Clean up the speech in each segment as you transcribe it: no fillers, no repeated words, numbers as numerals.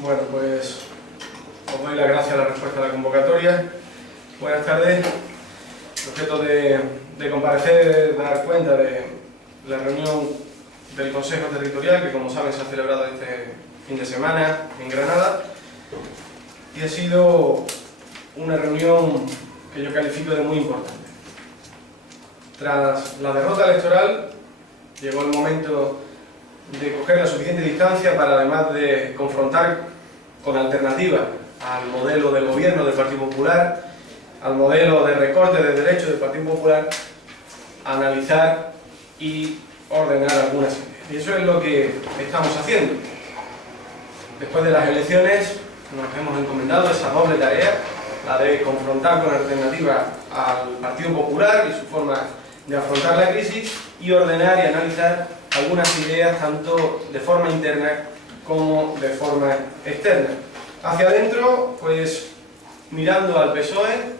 Bueno, pues os doy las gracias a la respuesta a la convocatoria. Buenas tardes. El objeto de comparecer es dar cuenta de la reunión del Consejo Territorial, que como saben se ha celebrado este fin de semana en Granada, y ha sido una reunión que yo califico de muy importante. Tras la derrota electoral, llegó el momento de coger la suficiente distancia para, además de confrontar con alternativa al modelo del gobierno del Partido Popular, al modelo de recorte de derechos del Partido Popular, analizar y ordenar algunas ideas. Y eso es lo que estamos haciendo. Después de las elecciones nos hemos encomendado esa doble tarea, la de confrontar con alternativa al Partido Popular y su forma de afrontar la crisis, y ordenar y analizar algunas ideas tanto de forma interna como de forma externa. Hacia adentro, pues mirando al PSOE,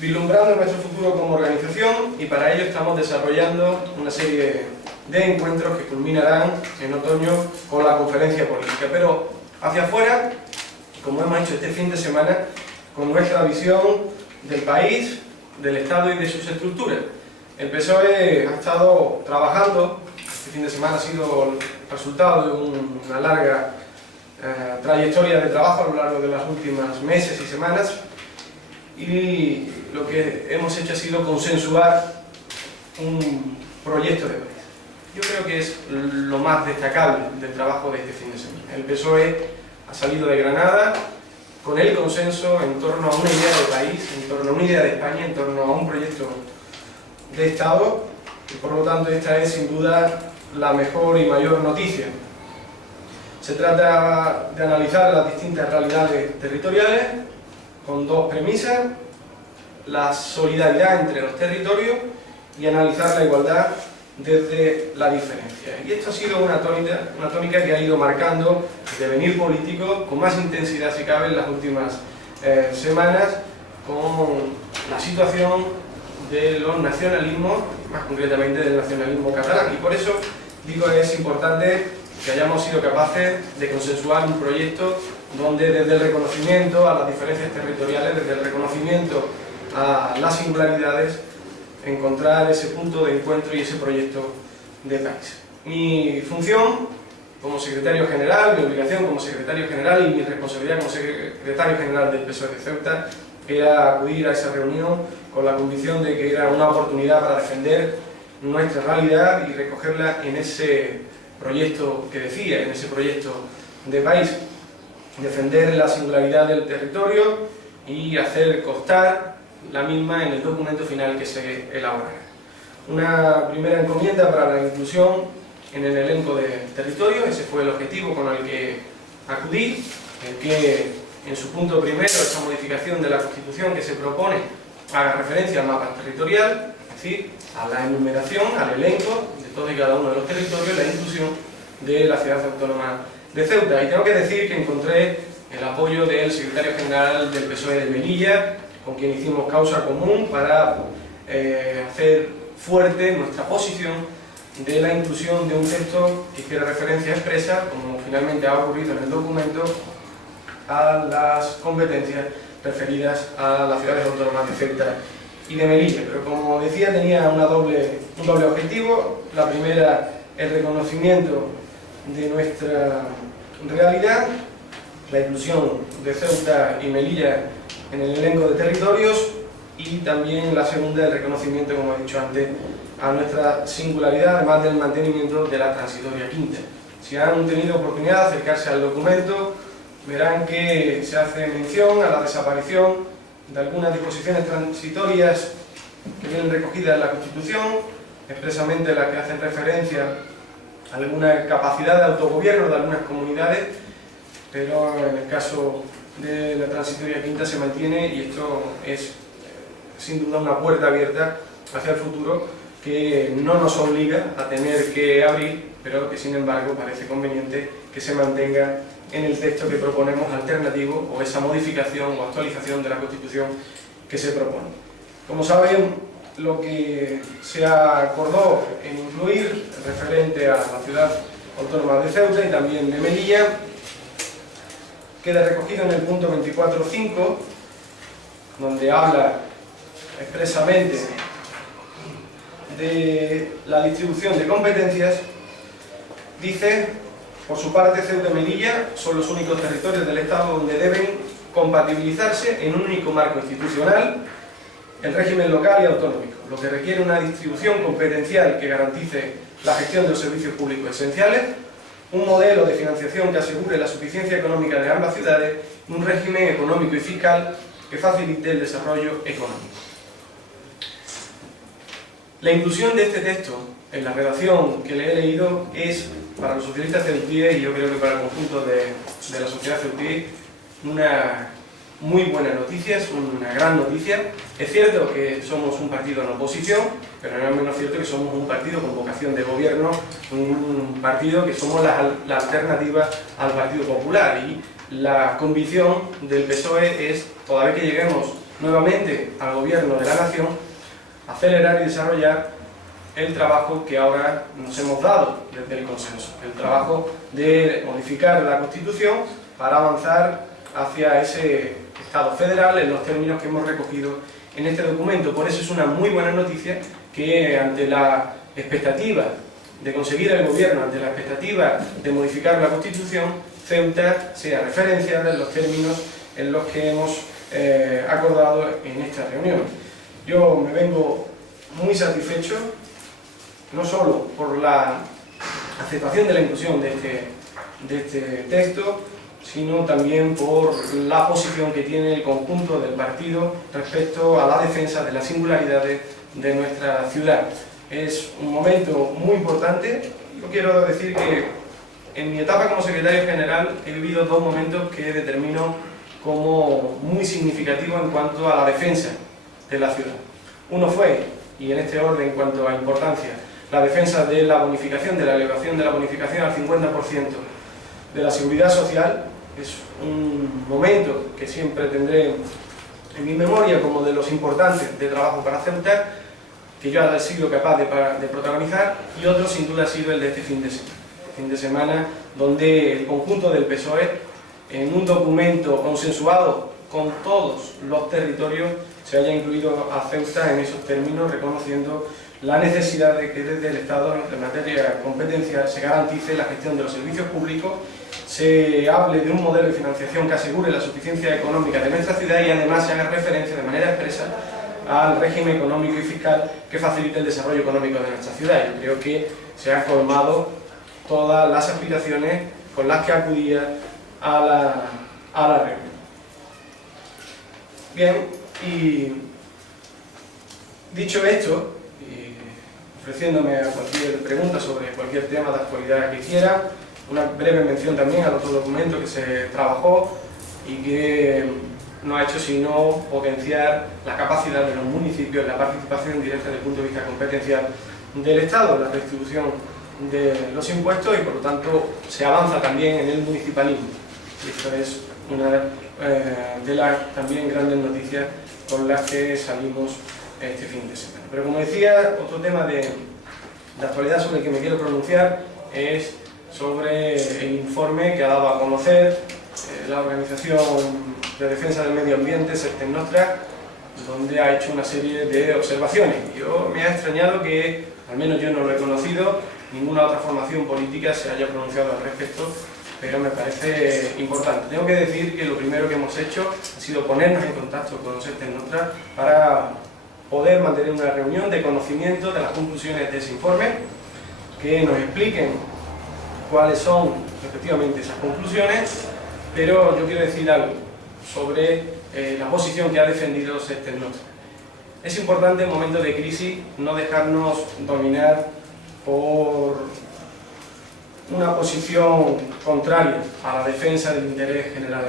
vislumbrando nuestro futuro como organización, y para ello estamos desarrollando una serie de encuentros que culminarán en otoño con la conferencia política. Pero hacia afuera, como hemos hecho este fin de semana, con nuestra visión del país, del Estado y de sus estructuras. El PSOE ha estado trabajando, este fin de semana ha sido el resultado de una larga trayectoria de trabajo a lo largo de las últimas meses y semanas, y lo que hemos hecho ha sido consensuar un proyecto de país. Yo creo que es lo más destacable del trabajo de este fin de semana. El PSOE ha salido de Granada con el consenso en torno a una idea de país, en torno a una idea de España, en torno a un proyecto de Estado, y por lo tanto esta es sin duda la mejor y mayor noticia. Se trata de analizar las distintas realidades territoriales con dos premisas: la solidaridad entre los territorios y analizar la igualdad desde la diferencia. Y esto ha sido una tónica que ha ido marcando el devenir político con más intensidad, si cabe, en las últimas semanas, con la situación de los nacionalismos, más concretamente del nacionalismo catalán. Y por eso digo que es importante que hayamos sido capaces de consensuar un proyecto donde, desde el reconocimiento a las diferencias territoriales, desde el reconocimiento a las singularidades, encontrar ese punto de encuentro y ese proyecto de país. Mi función como secretario general, mi obligación como secretario general y mi responsabilidad como secretario general del PSOE de Ceuta era acudir a esa reunión con la convicción de que era una oportunidad para defender nuestra realidad y recogerla en ese proyecto que decía, en ese proyecto de país. Defender la singularidad del territorio y hacer constar la misma en el documento final que se elaborará. Una primera encomienda para la inclusión en el elenco de territorios, ese fue el objetivo con el que acudí, el que en su punto primero esa modificación de la Constitución que se propone haga referencia al mapa territorial, es decir, a la enumeración, al elenco de todos y cada uno de los territorios, la inclusión de la ciudad autónoma de Ceuta. Y tengo que decir que encontré el apoyo del secretario general del PSOE de Melilla, con quien hicimos causa común para hacer fuerte nuestra posición de la inclusión de un texto que hiciera referencia expresa, como finalmente ha ocurrido en el documento, a las competencias referidas a las ciudades autónomas de Ceuta y de Melilla. Pero como decía, tenía un doble objetivo. La primera, el reconocimiento de nuestra realidad, la inclusión de Ceuta y Melilla en el elenco de territorios, y también la segunda, el reconocimiento, como he dicho antes, a nuestra singularidad, además del mantenimiento de la transitoria quinta. Si han tenido oportunidad de acercarse al documento, verán que se hace mención a la desaparición de algunas disposiciones transitorias que vienen recogidas en la Constitución, expresamente las que hacen referencia a alguna capacidad de autogobierno de algunas comunidades, pero en el caso de la transitoria quinta se mantiene, y esto es sin duda una puerta abierta hacia el futuro que no nos obliga a tener que abrir, pero que sin embargo parece conveniente que se mantenga en el texto que proponemos alternativo, o esa modificación o actualización de la Constitución que se propone. Como saben, lo que se acordó en incluir referente a la ciudad autónoma de Ceuta y también de Melilla queda recogido en el punto 24.5, donde habla expresamente de la distribución de competencias. Dice: por su parte, Ceuta y Melilla son los únicos territorios del Estado donde deben compatibilizarse en un único marco institucional el régimen local y autonómico, lo que requiere una distribución competencial que garantice la gestión de los servicios públicos esenciales, un modelo de financiación que asegure la suficiencia económica de ambas ciudades y un régimen económico y fiscal que facilite el desarrollo económico. La inclusión de este texto en la redacción que le he leído es, para los socialistas ceutíes, y yo creo que para el conjunto de la sociedad ceutí, una muy buena noticia, es una gran noticia. Es cierto que somos un partido en oposición, pero no es menos cierto que somos un partido con vocación de gobierno, un partido que somos la alternativa al Partido Popular, y la convicción del PSOE es, toda vez que lleguemos nuevamente al gobierno de la nación, acelerar y desarrollar el trabajo que ahora nos hemos dado desde el consenso, el trabajo de modificar la Constitución para avanzar hacia ese Estado federal en los términos que hemos recogido en este documento. Por eso es una muy buena noticia que, ante la expectativa de conseguir el gobierno, ante la expectativa de modificar la Constitución, Ceuta sea referenciada en los términos en los que hemos acordado en esta reunión. Yo me vengo muy satisfecho, no solo por la aceptación de la inclusión de este texto, sino también por la posición que tiene el conjunto del partido respecto a la defensa de las singularidades de nuestra ciudad. Es un momento muy importante. Yo quiero decir que en mi etapa como secretario general he vivido dos momentos que determino como muy significativos en cuanto a la defensa de la ciudad. Uno fue, y en este orden en cuanto a importancia, la defensa de la bonificación, de la elevación de la bonificación al 50% de la seguridad social. Es un momento que siempre tendré en mi memoria como de los importantes de trabajo para Ceuta, que yo he sido capaz de protagonizar, y otro sin duda ha sido el de este fin de semana, donde el conjunto del PSOE, en un documento consensuado con todos los territorios, se haya incluido a Ceuta en esos términos, reconociendo la necesidad de que desde el Estado, en materia competencial, se garantice la gestión de los servicios públicos, se hable de un modelo de financiación que asegure la suficiencia económica de nuestra ciudad y además se haga referencia de manera expresa al régimen económico y fiscal que facilite el desarrollo económico de nuestra ciudad. Yo creo que se han colmado todas las aspiraciones con las que acudía a la reunión. Bien, y dicho esto, ofreciéndome a cualquier pregunta sobre cualquier tema de actualidad que quiera, una breve mención también al otro documento que se trabajó y que no ha hecho sino potenciar la capacidad de los municipios, la participación directa desde el punto de vista competencial del Estado, la redistribución de los impuestos, y por lo tanto se avanza también en el municipalismo. Y esto es una de las también grandes noticias con las que salimos este fin de semana. Pero como decía, otro tema de actualidad sobre el que me quiero pronunciar es sobre el informe que ha dado a conocer la Organización de Defensa del Medio Ambiente, Secten Nostra, donde ha hecho una serie de observaciones. Me ha extrañado que, al menos yo no lo he conocido, ninguna otra formación política se haya pronunciado al respecto, pero me parece importante. Tengo que decir que lo primero que hemos hecho ha sido ponernos en contacto con Secten Nostra para poder mantener una reunión de conocimiento de las conclusiones de ese informe, que nos expliquen cuáles son efectivamente esas conclusiones, pero yo quiero decir algo sobre la posición que ha defendido Secten Nostra. Es importante en momentos de crisis no dejarnos dominar por una posición contraria a la defensa del interés general,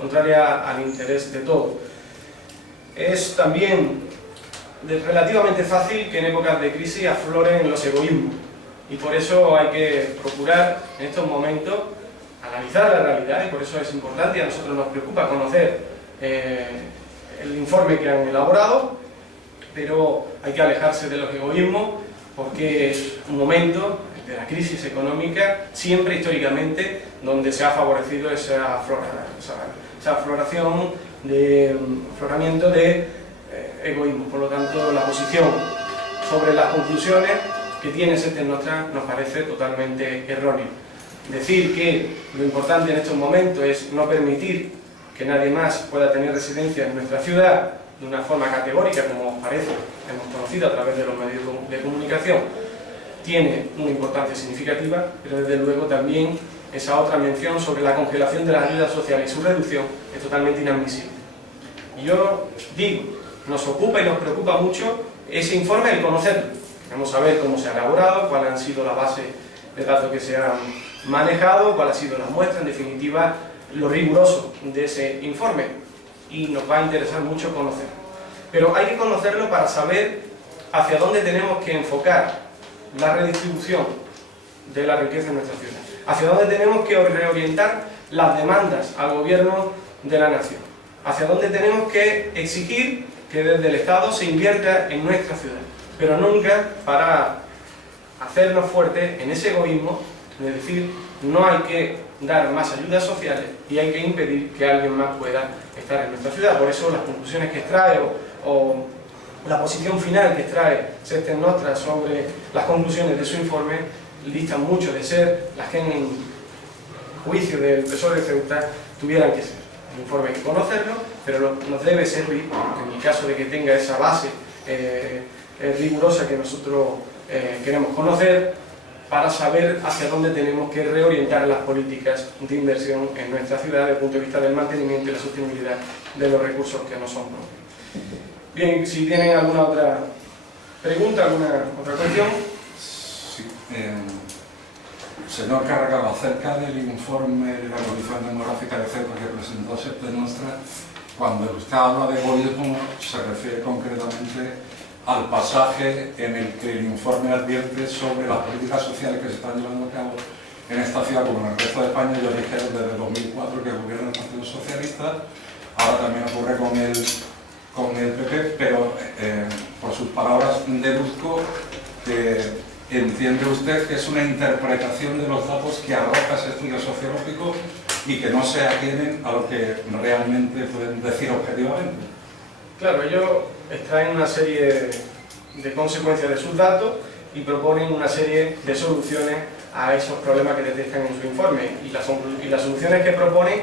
contraria al interés de todos. Es también relativamente fácil que en épocas de crisis afloren los egoísmos, y por eso hay que procurar en estos momentos analizar la realidad, y por eso es importante y a nosotros nos preocupa conocer el informe que han elaborado, pero hay que alejarse de los egoísmos porque es un momento de la crisis económica siempre históricamente donde se ha favorecido ese afloramiento de egoísmo. Por lo tanto, la posición sobre las conclusiones que tiene Sexten Nostra nos parece totalmente errónea. Decir que lo importante en estos momentos es no permitir que nadie más pueda tener residencia en nuestra ciudad de una forma categórica, como parece, hemos conocido a través de los medios de comunicación, tiene una importancia significativa, pero desde luego también esa otra mención sobre la congelación de las ayudas sociales y su reducción es totalmente inadmisible. Y yo digo, nos ocupa y nos preocupa mucho ese informe, el conocerlo. Queremos saber cómo se ha elaborado, cuáles han sido las bases de datos que se han manejado, cuál ha sido la muestra, en definitiva, lo riguroso de ese informe, y nos va a interesar mucho conocerlo. Pero hay que conocerlo para saber hacia dónde tenemos que enfocar la redistribución de la riqueza en nuestra ciudad, hacia dónde tenemos que reorientar las demandas al gobierno de la nación, hacia dónde tenemos que exigir que desde el Estado se invierta en nuestra ciudad, pero nunca para hacernos fuertes en ese egoísmo de decir no hay que dar más ayudas sociales y hay que impedir que alguien más pueda estar en nuestra ciudad. Por eso las conclusiones que extrae o la posición final que extrae Sexten Nostra sobre las conclusiones de su informe distan mucho de ser las que en juicio del PSOE de Ceuta tuvieran que ser. El informe hay que conocerlo, pero nos debe servir, en el caso de que tenga esa base rigurosa que nosotros queremos conocer, para saber hacia dónde tenemos que reorientar las políticas de inversión en nuestra ciudad desde el punto de vista del mantenimiento y la sostenibilidad de los recursos que nos son propios. Bien, si tienen alguna otra pregunta, alguna otra cuestión. Sí, señor Carragall, acerca del informe de la evolución demográfica de Ceuta que presentó Sexten Nostra, cuando usted habla de egoísmo se refiere concretamente al pasaje en el que el informe advierte sobre las políticas sociales que se están llevando a cabo en esta ciudad como en el resto de España. Ellos dijeron desde 2004 que gobierna el Partido Socialista, ahora también ocurre con el PP, pero por sus palabras deduzco que entiende usted que es una interpretación de los datos que arroja ese estudio sociológico y que no se atienen a lo que realmente pueden decir objetivamente. Claro, ellos extraen una serie de consecuencias de sus datos y proponen una serie de soluciones a esos problemas que detectan en su informe. Y las soluciones que proponen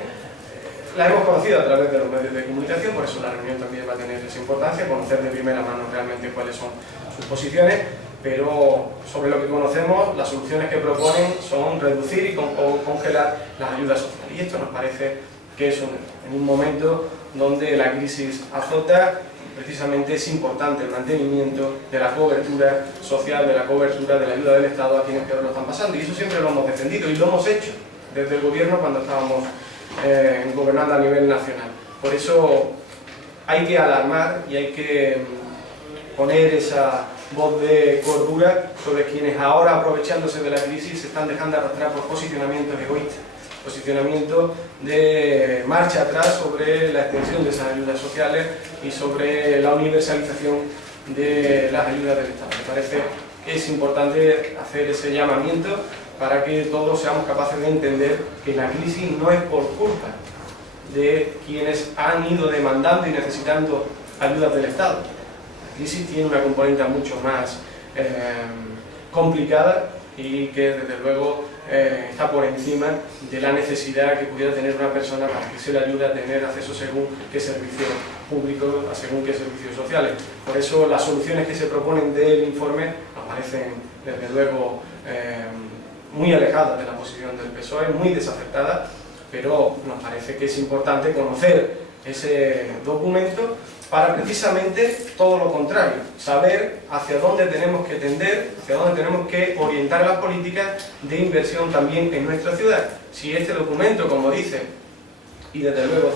las hemos conocido a través de los medios de comunicación, por eso la reunión también va a tener esa importancia, conocer de primera mano realmente cuáles son sus posiciones, pero sobre lo que conocemos, las soluciones que proponen son reducir o congelar las ayudas sociales. Y esto nos parece que es en un momento donde la crisis azota, precisamente es importante el mantenimiento de la cobertura social, de la cobertura de la ayuda del Estado a quienes peor lo están pasando. Y eso siempre lo hemos defendido y lo hemos hecho desde el gobierno cuando estábamos gobernando a nivel nacional. Por eso hay que alarmar y hay que poner esa voz de cordura sobre quienes ahora, aprovechándose de la crisis, se están dejando arrastrar por posicionamientos egoístas, posicionamiento de marcha atrás sobre la extensión de esas ayudas sociales y sobre la universalización de las ayudas del Estado. Me parece que es importante hacer ese llamamiento para que todos seamos capaces de entender que la crisis no es por culpa de quienes han ido demandando y necesitando ayudas del Estado. La crisis tiene una componente mucho más complicada y que desde luego está por encima de la necesidad que pudiera tener una persona para que se le ayude a tener acceso según qué servicios públicos, según qué servicios sociales. Por eso las soluciones que se proponen del informe nos parecen desde luego muy alejadas de la posición del PSOE, muy desacertadas, pero nos parece que es importante conocer ese documento para precisamente todo lo contrario, saber hacia dónde tenemos que tender, hacia dónde tenemos que orientar las políticas de inversión también en nuestra ciudad. Si este documento, como dice, y desde luego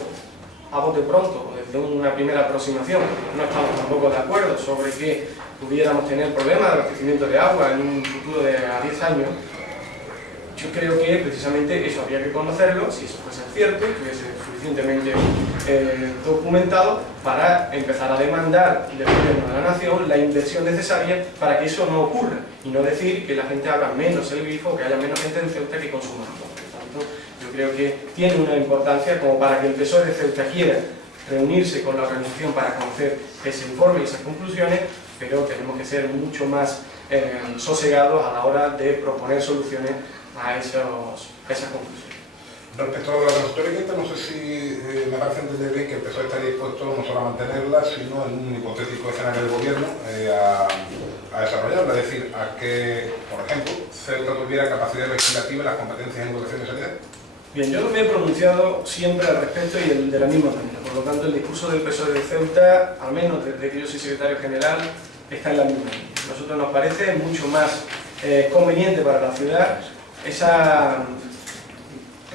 a bote pronto, desde una primera aproximación, no estamos tampoco de acuerdo sobre que pudiéramos tener problemas de abastecimiento de agua en un futuro de a 10 años, yo creo que precisamente eso habría que conocerlo, si eso fuese cierto, que estuviese suficientemente documentado para empezar a demandar del gobierno de la nación la inversión necesaria para que eso no ocurra y no decir que la gente haga menos el grifo, que haya menos gente en Ceuta que consuma agua. Por tanto, creo que tiene una importancia como para que el PSOE de Ceuta quiera reunirse con la organización para conocer ese informe y esas conclusiones, pero tenemos que ser mucho más sosegados a la hora de proponer soluciones a esas conclusiones. Respecto a la consultoría, no sé si me parece entender bien que el PSOE estaría dispuesto no solo a mantenerla, sino en un hipotético escenario de gobierno a desarrollarla, es decir, a que, por ejemplo, Ceuta tuviera capacidad legislativa y las competencias en educación y sanidad. Bien, yo me he pronunciado siempre al respecto y de la misma manera, por lo tanto el discurso del PSOE de Ceuta, al menos desde que yo soy secretario general, está en la misma línea. A nosotros nos parece mucho más conveniente para la ciudad esa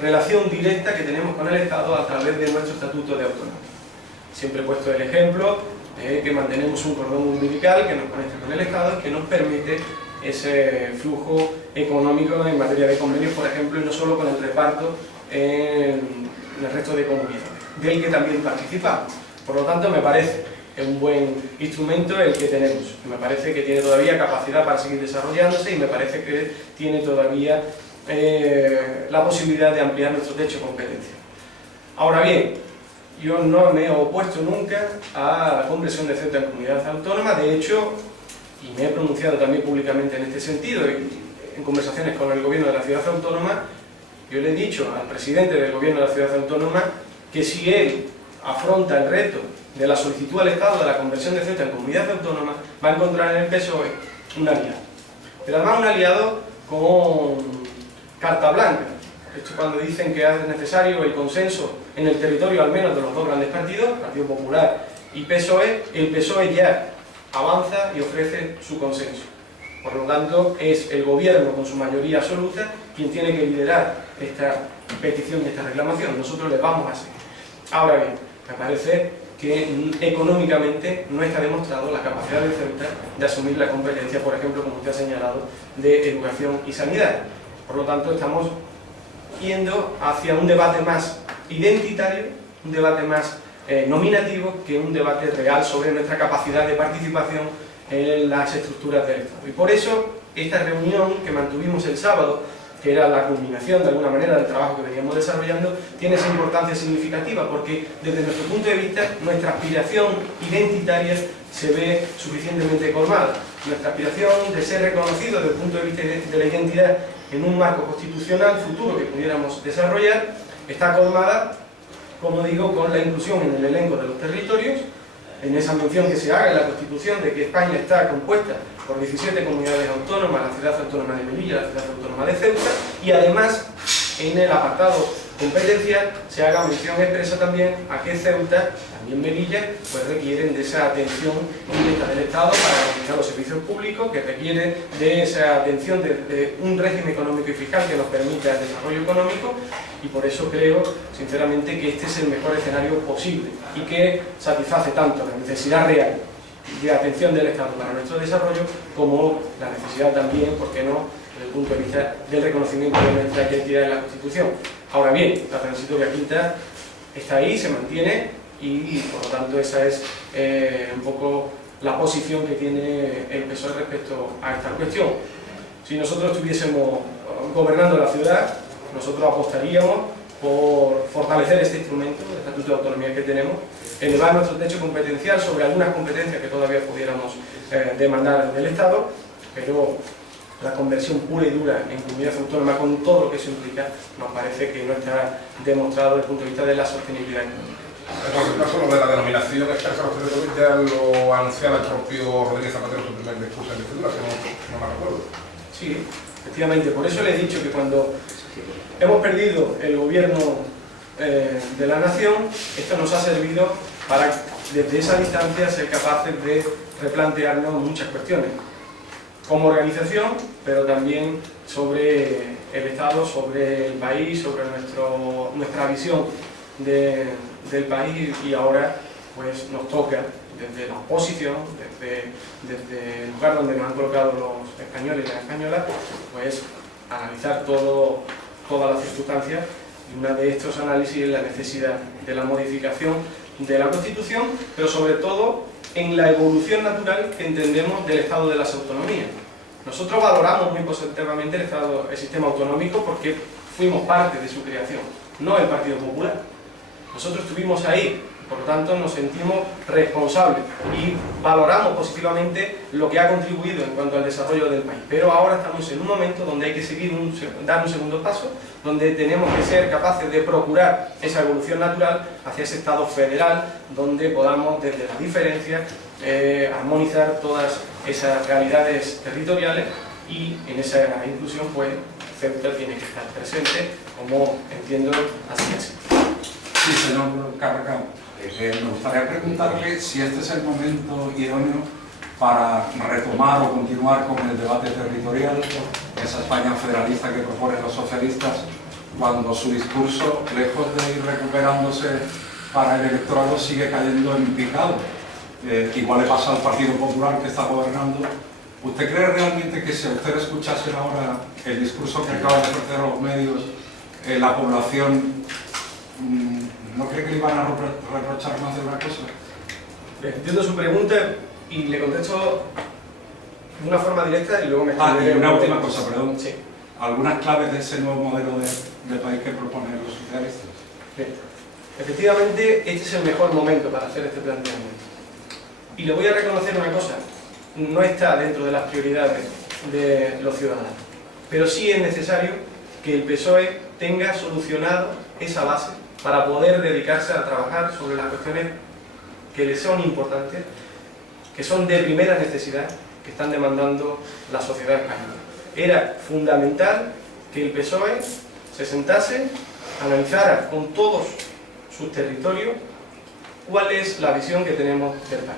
relación directa que tenemos con el Estado a través de nuestro Estatuto de Autonomía. Siempre he puesto el ejemplo de que mantenemos un cordón umbilical que nos conecta con el Estado y que nos permite ese flujo económico en materia de convenios, por ejemplo, y no solo con el reparto en el resto de comunidades, del que también participamos. Por lo tanto, me parece un buen instrumento el que tenemos. Me parece que tiene todavía capacidad para seguir desarrollándose y me parece que tiene todavía la posibilidad de ampliar nuestro techo de competencia. Ahora bien, yo no me he opuesto nunca a la conversión de Ceuta en comunidad autónoma. De hecho, y me he pronunciado también públicamente en este sentido, en conversaciones con el gobierno de la ciudad autónoma, yo le he dicho al presidente del gobierno de la ciudad autónoma que si él afronta el reto de la solicitud al Estado de la conversión de Ceuta en comunidad autónoma, va a encontrar en el PSOE un aliado. Pero además un aliado con carta blanca. Esto cuando dicen que es necesario el consenso en el territorio, al menos de los dos grandes partidos, Partido Popular y PSOE, el PSOE ya avanza y ofrece su consenso. Por lo tanto, es el gobierno con su mayoría absoluta quien tiene que liderar esta petición y esta reclamación. Nosotros le vamos a seguir. Ahora bien, me parece que económicamente no está demostrado la capacidad de Ceuta de asumir la competencia, por ejemplo, como usted ha señalado, de educación y sanidad. Por lo tanto, estamos yendo hacia un debate más identitario, un debate más nominativo, que un debate real sobre nuestra capacidad de participación en las estructuras del Estado. Y por eso, esta reunión que mantuvimos el sábado, que era la culminación de alguna manera del trabajo que veníamos desarrollando, tiene esa importancia significativa, porque desde nuestro punto de vista, nuestra aspiración identitaria se ve suficientemente colmada. Nuestra aspiración de ser reconocido desde el punto de vista de la identidad en un marco constitucional futuro que pudiéramos desarrollar, está colmada, como digo, con la inclusión en el elenco de los territorios, en esa mención que se haga en la Constitución de que España está compuesta por 17 comunidades autónomas, la ciudad autónoma de Melilla, la ciudad autónoma de Ceuta, y además en el apartado competencial se haga mención expresa también a que Ceuta, también Melilla, pues requieren de esa atención directa del Estado para garantizar los servicios públicos, que requieren de esa atención de un régimen económico y fiscal que nos permita el desarrollo económico, y por eso creo, sinceramente, que este es el mejor escenario posible y que satisface tanto la necesidad real de atención del Estado para nuestro desarrollo, como la necesidad también, ¿por qué no?, desde el punto de vista del reconocimiento de nuestra identidad en la Constitución. Ahora bien, la transitoria quinta está ahí, se mantiene, y por lo tanto esa es un poco la posición que tiene el PSOE respecto a esta cuestión. Si nosotros estuviésemos gobernando la ciudad, nosotros apostaríamos por fortalecer este instrumento, el Estatuto de Autonomía que tenemos, elevar nuestro techo competencial sobre algunas competencias que todavía pudiéramos demandar del Estado, pero la conversión pura y dura en comunidad autónoma con todo lo que eso implica nos parece que no está demostrado desde el punto de vista de la sostenibilidad económica. Entonces, no solo de la denominación expresa los territorios, ya lo anunciaba el propio Rodríguez Zapatero en su primer discurso de investidura, si no me recuerdo. Sí, efectivamente, por eso le he dicho que cuando hemos perdido el gobierno de la nación, esto nos ha servido para, desde esa distancia, ser capaces de replantearnos muchas cuestiones, como organización, pero también sobre el Estado, sobre el país, sobre nuestra visión del país, y ahora pues nos toca, desde la oposición, desde el lugar donde nos han colocado los españoles y las españolas, pues analizar todas las circunstancias, y una de estos análisis es la necesidad de la modificación de la Constitución, pero sobre todo en la evolución natural que entendemos del Estado de las autonomías. Nosotros valoramos muy positivamente el sistema autonómico porque fuimos parte de su creación, no el Partido Popular. Nosotros estuvimos ahí, por lo tanto nos sentimos responsables y valoramos positivamente lo que ha contribuido en cuanto al desarrollo del país. Pero ahora estamos en un momento donde hay que dar un segundo paso, donde tenemos que ser capaces de procurar esa evolución natural hacia ese Estado federal, donde podamos desde las diferencias armonizar todas esas realidades territoriales, y en esa inclusión pues Ceuta tiene que estar presente, como entiendo así es. Sí, señor Carracao. Me gustaría preguntarle si este es el momento idóneo para retomar o continuar con el debate territorial, esa España federalista que proponen los socialistas, cuando su discurso, lejos de ir recuperándose para el electorado, sigue cayendo en picado. Igual le pasa al Partido Popular que está gobernando. ¿Usted cree realmente que si a usted escuchase ahora el discurso que acaba de ofrecer a los medios, la población no cree que le iban a reprochar más de una cosa? Entiendo su pregunta y le contesto de una forma directa y luego me y una última cosa, perdón. Sí. ¿Algunas claves de ese nuevo modelo de país que proponen los socialistas? Bien. Efectivamente, este es el mejor momento para hacer este planteamiento. Y le voy a reconocer una cosa, no está dentro de las prioridades de los ciudadanos, pero sí es necesario que el PSOE tenga solucionado esa base para poder dedicarse a trabajar sobre las cuestiones que le son importantes, que son de primera necesidad, que están demandando la sociedad española. Era fundamental que el PSOE se sentase, analizara con todos sus territorios cuál es la visión que tenemos del país,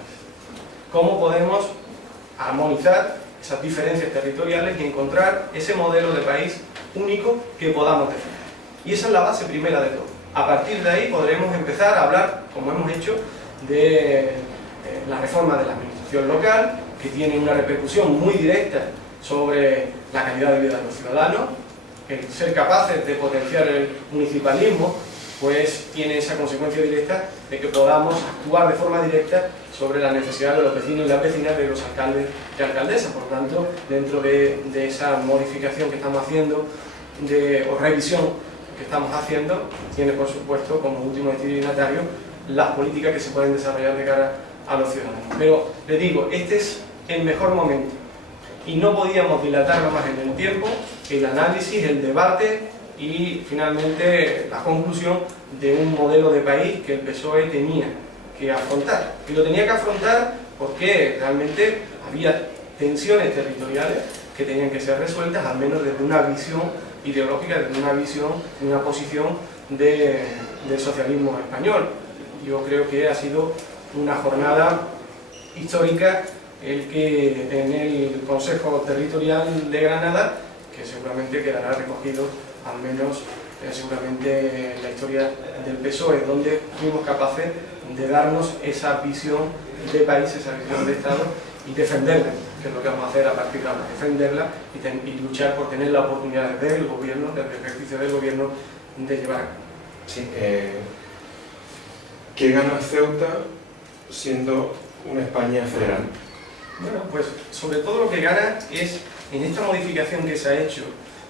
cómo podemos armonizar esas diferencias territoriales y encontrar ese modelo de país único que podamos defender. Y esa es la base primera de todo. A partir de ahí podremos empezar a hablar, como hemos hecho, de la reforma de la administración local, que tiene una repercusión muy directa sobre la calidad de vida de los ciudadanos. El ser capaces de potenciar el municipalismo pues tiene esa consecuencia directa de que podamos actuar de forma directa sobre las necesidades de los vecinos y las vecinas, de los alcaldes y alcaldesas. Por lo tanto, dentro de esa modificación que estamos haciendo o revisión que estamos haciendo, tiene por supuesto como último destinatario las políticas que se pueden desarrollar de cara a los ciudadanos. Pero le digo, este es el mejor momento y no podíamos dilatarnos más en el tiempo. El análisis, el debate y finalmente la conclusión de un modelo de país que el PSOE tenía que afrontar. Y lo tenía que afrontar porque realmente había tensiones territoriales que tenían que ser resueltas, al menos desde una visión ideológica, desde una visión, una posición del socialismo español. Yo creo que ha sido una jornada histórica el que en el Consejo Territorial de Granada, que seguramente quedará recogido al menos seguramente en la historia del PSOE, donde fuimos capaces de darnos esa visión de país, esa visión de Estado y defenderla, que es lo que vamos a hacer a partir de ahora, defenderla y luchar por tener la oportunidad del gobierno, del ejercicio del gobierno, de llevar a cabo. Sí, ¿qué gana Ceuta siendo una España federal? Bueno, pues sobre todo lo que gana es, en esta modificación que se ha hecho,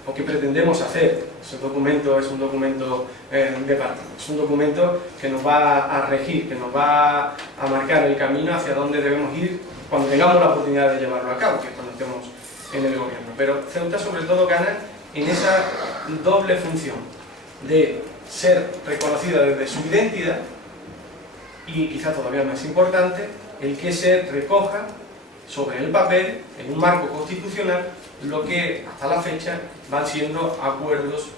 o que pretendemos hacer, ese documento es un documento de parte, es un documento que nos va a regir, que nos va a marcar el camino hacia dónde debemos ir cuando tengamos la oportunidad de llevarlo a cabo, que es cuando estemos en el gobierno. Pero Ceuta sobre todo gana en esa doble función de ser reconocida desde su identidad y, quizá todavía más importante, el que se recoja sobre el papel, en un marco constitucional, lo que hasta la fecha van siendo acuerdos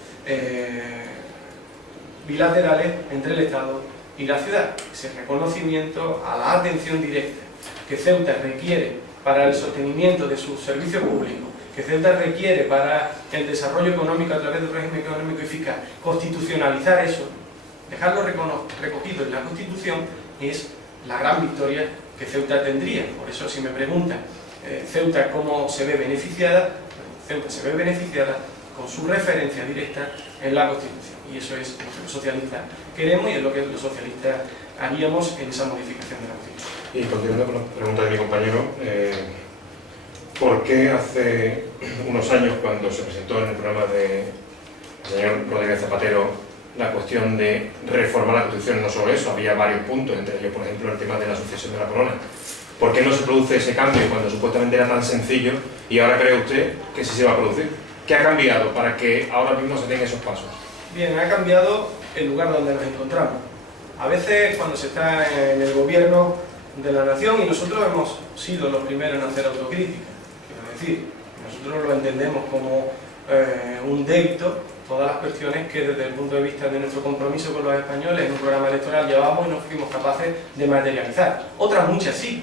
bilaterales entre el Estado y la ciudad. Ese reconocimiento a la atención directa que Ceuta requiere para el sostenimiento de sus servicios públicos, que Ceuta requiere para el desarrollo económico a través del régimen económico y fiscal, constitucionalizar eso, dejarlo recogido en la Constitución, es la gran victoria que Ceuta tendría. Por eso, si me preguntan Ceuta cómo se ve beneficiada, Ceuta se ve beneficiada con su referencia directa en la Constitución. Y eso es lo que los socialistas queremos y es lo que los socialistas haríamos en esa modificación de la Constitución. Y continuando con la pregunta de mi compañero, ¿por qué hace unos años, cuando se presentó en el programa señor Rodríguez Zapatero la cuestión de reformar la Constitución, no solo eso, había varios puntos, entre ellos, por ejemplo, el tema de la sucesión de la corona. ¿Por qué no se produce ese cambio cuando supuestamente era tan sencillo y ahora cree usted que sí se va a producir? ¿Qué ha cambiado para que ahora mismo se den esos pasos? Bien, ha cambiado el lugar donde nos encontramos. A veces cuando se está en el gobierno de la nación, y nosotros hemos sido los primeros en hacer autocrítica, quiero decir, nosotros lo entendemos como un débito, todas las cuestiones que desde el punto de vista de nuestro compromiso con los españoles en un programa electoral llevábamos y no fuimos capaces de materializar. Otras muchas sí,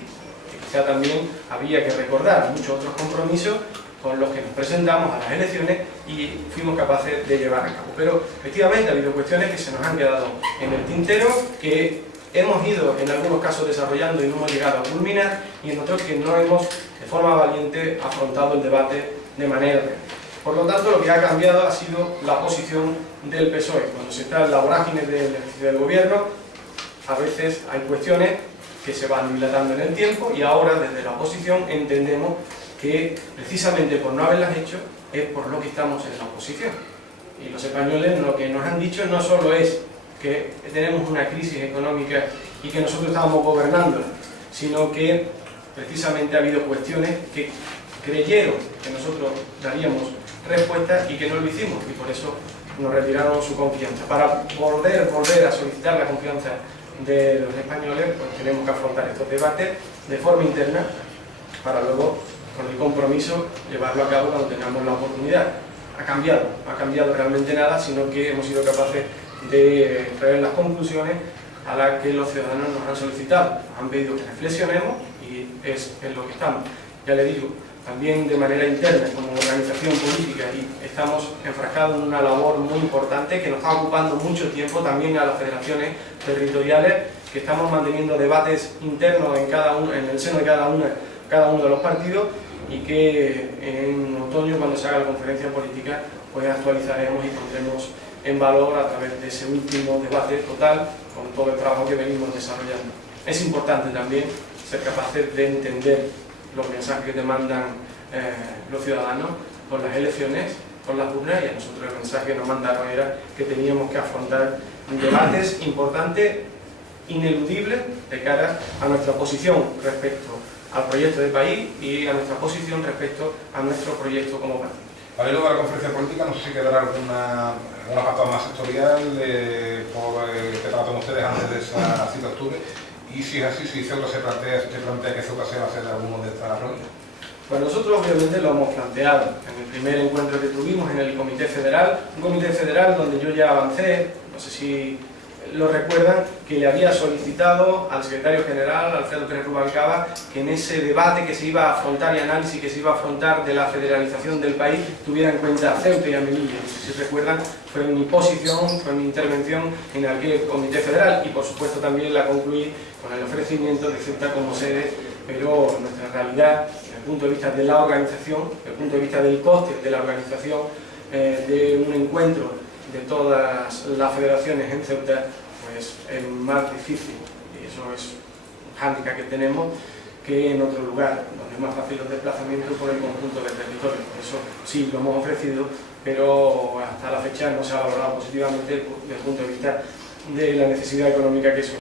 que quizá también había que recordar, muchos otros compromisos con los que nos presentamos a las elecciones y fuimos capaces de llevar a cabo. Pero efectivamente ha habido cuestiones que se nos han quedado en el tintero, que hemos ido en algunos casos desarrollando y no hemos llegado a culminar, y en otros que no hemos de forma valiente afrontado el debate de manera real. Por lo tanto, lo que ha cambiado ha sido la posición del PSOE. Cuando se está en la vorágine del ejercicio del gobierno, a veces hay cuestiones que se van dilatando en el tiempo, y ahora desde la oposición entendemos que precisamente por no haberlas hecho es por lo que estamos en la oposición. Y los españoles lo que nos han dicho no solo es que tenemos una crisis económica y que nosotros estábamos gobernándola, sino que precisamente ha habido cuestiones que creyeron que nosotros daríamos respuestas y que no lo hicimos, y por eso nos retiraron su confianza. Para volver a solicitar la confianza de los españoles, pues tenemos que afrontar estos debates de forma interna para luego, con el compromiso, llevarlo a cabo cuando tengamos la oportunidad. Ha cambiado realmente nada, sino que hemos sido capaces de traer las conclusiones a las que los ciudadanos nos han solicitado. Nos han pedido que reflexionemos y es en lo que estamos. Ya le digo, también de manera interna, como organización política, y estamos enfrascados en una labor muy importante que nos está ocupando mucho tiempo, también a las federaciones territoriales, que estamos manteniendo debates internos en el seno de cada uno de los partidos, y que en otoño, cuando se haga la conferencia política, pues actualizaremos y pondremos en valor a través de ese último debate total con todo el trabajo que venimos desarrollando. Es importante también ser capaces de entender los mensajes que demandan los ciudadanos con las elecciones, con las urnas, y a nosotros el mensaje que nos mandaron era que teníamos que afrontar debates importantes, ineludibles, de cara a nuestra posición respecto al proyecto de país y a nuestra posición respecto a nuestro proyecto como partido. A ver, luego de la conferencia política, no sé si quedará algún apartado más sectorial que tratan ustedes antes de esa cita de octubre, y si es así, si Ceuta se plantea que Ceuta se va a hacer alguno de estas reuniones. Pues nosotros obviamente lo hemos planteado en el primer encuentro que tuvimos en el Comité Federal, un Comité Federal donde yo ya avancé, no sé si lo recuerdan, que le había solicitado al secretario general, Alfredo Pérez Rubalcaba, que en ese debate que se iba a afrontar y análisis que se iba a afrontar de la federalización del país, tuviera en cuenta a Ceuta y a Melilla. No sé si recuerdan, fue mi posición, fue mi intervención en aquel Comité Federal, y por supuesto también la concluí con el ofrecimiento de Ceuta como sede, pero nuestra realidad, desde el punto de vista de la organización, desde el punto de vista del coste de la organización, de un encuentro de todas las federaciones en Ceuta, pues es más difícil, y eso es un hándicap que tenemos, que en otro lugar, donde es más fácil los desplazamientos por el conjunto del territorio. Por eso sí lo hemos ofrecido, pero hasta la fecha no se ha valorado positivamente desde el punto de vista de la necesidad económica que eso